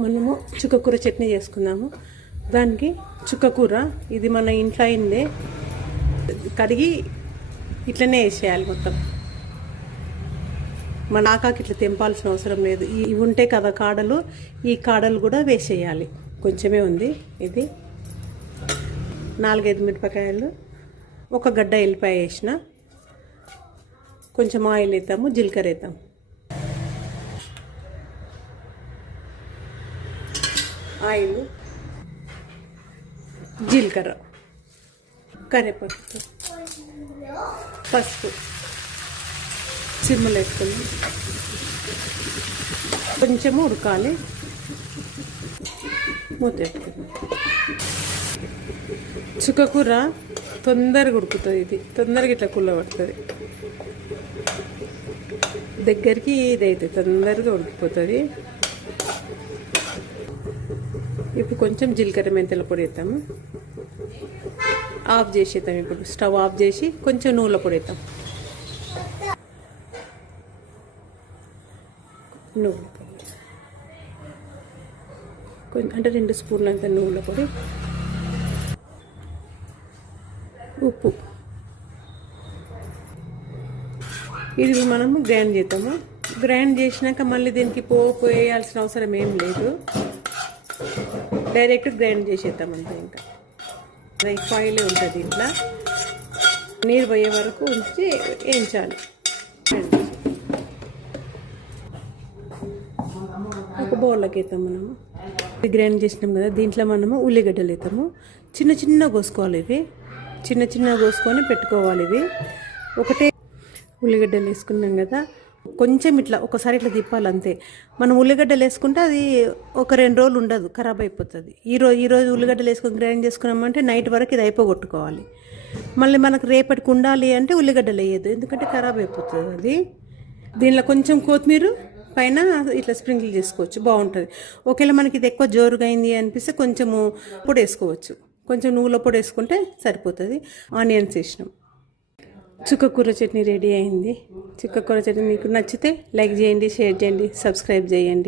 మనము చుక్కకూర చట్నీ చేసుకుందాము. దానికి చుక్కకూర ఇది మన ఇంట్లో అయిందే, కడిగి ఇట్లనే వేసేయాలి మొత్తం. మన ఆకాకి ఇట్లా తెంపాల్సిన అవసరం లేదు. ఇవి ఉంటాయి కదా కాడలు, ఈ కాడలు కూడా వేసేయాలి. కొంచెమే ఉంది. ఇది 4-5 మిరపకాయలు, ఒక గడ్డ ఎల్లిపాయ వేసిన, కొంచెం ఆయిల్ వేద్దాము, జీలకర్ర వేద్దాం. ఆయిల్, జీలకర్ర, కరివేపాకు, పసుపు, సిమ్ములు వేసుకొని కొంచెము ఉడకాలి. మూత పెట్టుకుంది. చుక్కకూర తొందరగా ఉడుకుతుంది. ఇది తొందరగా ఇట్లా కుళ్ళ పడుతుంది. దగ్గరికి ఇదైతే తొందరగా ఉడికిపోతుంది. ఇప్పుడు కొంచెం జీలకర్ర మెంతుల పొడి వేద్దాము. ఆఫ్ చేసేద్దాం. ఇప్పుడు స్టవ్ ఆఫ్ చేసి కొంచెం నువ్వుల పొడి వేద్దాం. నువ్వుల పొడి కొంచెం అంటే 2 స్పూన్లు అంత నువ్వుల పొడి, ఉప్పు. ఇది మనము గ్రైండ్ చేద్దాము. గ్రైండ్ చేసినాక మళ్ళీ దీనికి పోపు వేయాల్సిన అవసరం ఏం లేదు. డైరెక్ట్ గ్రైండ్ చేసేద్దాం అంతే. ఇంకా రైస్ ఆయిల్ ఉంటుంది ఇట్లా, నీరు పోయే వరకు ఉంచి వేయించాలి. ఒక బౌల్లోకి వేద్దాం. మనము గ్రైండ్ చేసినాం కదా, దీంట్లో మనము ఉల్లిగడ్డలు వేద్దాము. చిన్న చిన్న కోసుకోవాలి. ఇవి చిన్న చిన్న కోసుకొని పెట్టుకోవాలి. ఇవి ఒకటే ఉల్లిగడ్డలు వేసుకున్నాం కదా, కొంచెం ఇట్లా ఒకసారి ఇట్లా తిప్పాలి అంతే. మనం ఉల్లిగడ్డలు వేసుకుంటే అది ఒక 2 రోజులు ఉండదు, ఖరాబ్ అయిపోతుంది. ఈరోజు ఉల్లిగడ్డలు వేసుకొని గ్రైండ్ చేసుకున్నామంటే నైట్ వరకు ఇది అయిపోగొట్టుకోవాలి. మళ్ళీ మనకు రేపటికి ఉండాలి అంటే ఉల్లిగడ్డలు వేయద్దు, ఎందుకంటే ఖరాబ్ అయిపోతుంది అది. దీనిలో కొంచెం కొత్తిమీర పైన ఇట్లా స్ప్రింకిల్ చేసుకోవచ్చు, బాగుంటుంది. ఒకవేళ మనకి ఇది ఎక్కువ జోరుగా అయింది అనిపిస్తే కొంచెము పొడి వేసుకోవచ్చు. కొంచెం నువ్వుల పొడి వేసుకుంటే సరిపోతుంది. ఆనియన్స్ వేసినాం. చుక్కకూర చట్నీ రెడీ అయింది. చుక్కకూర చట్నీ మీకు నచ్చితే లైక్ చేయండి, షేర్ చేయండి, సబ్స్క్రైబ్ చేయండి.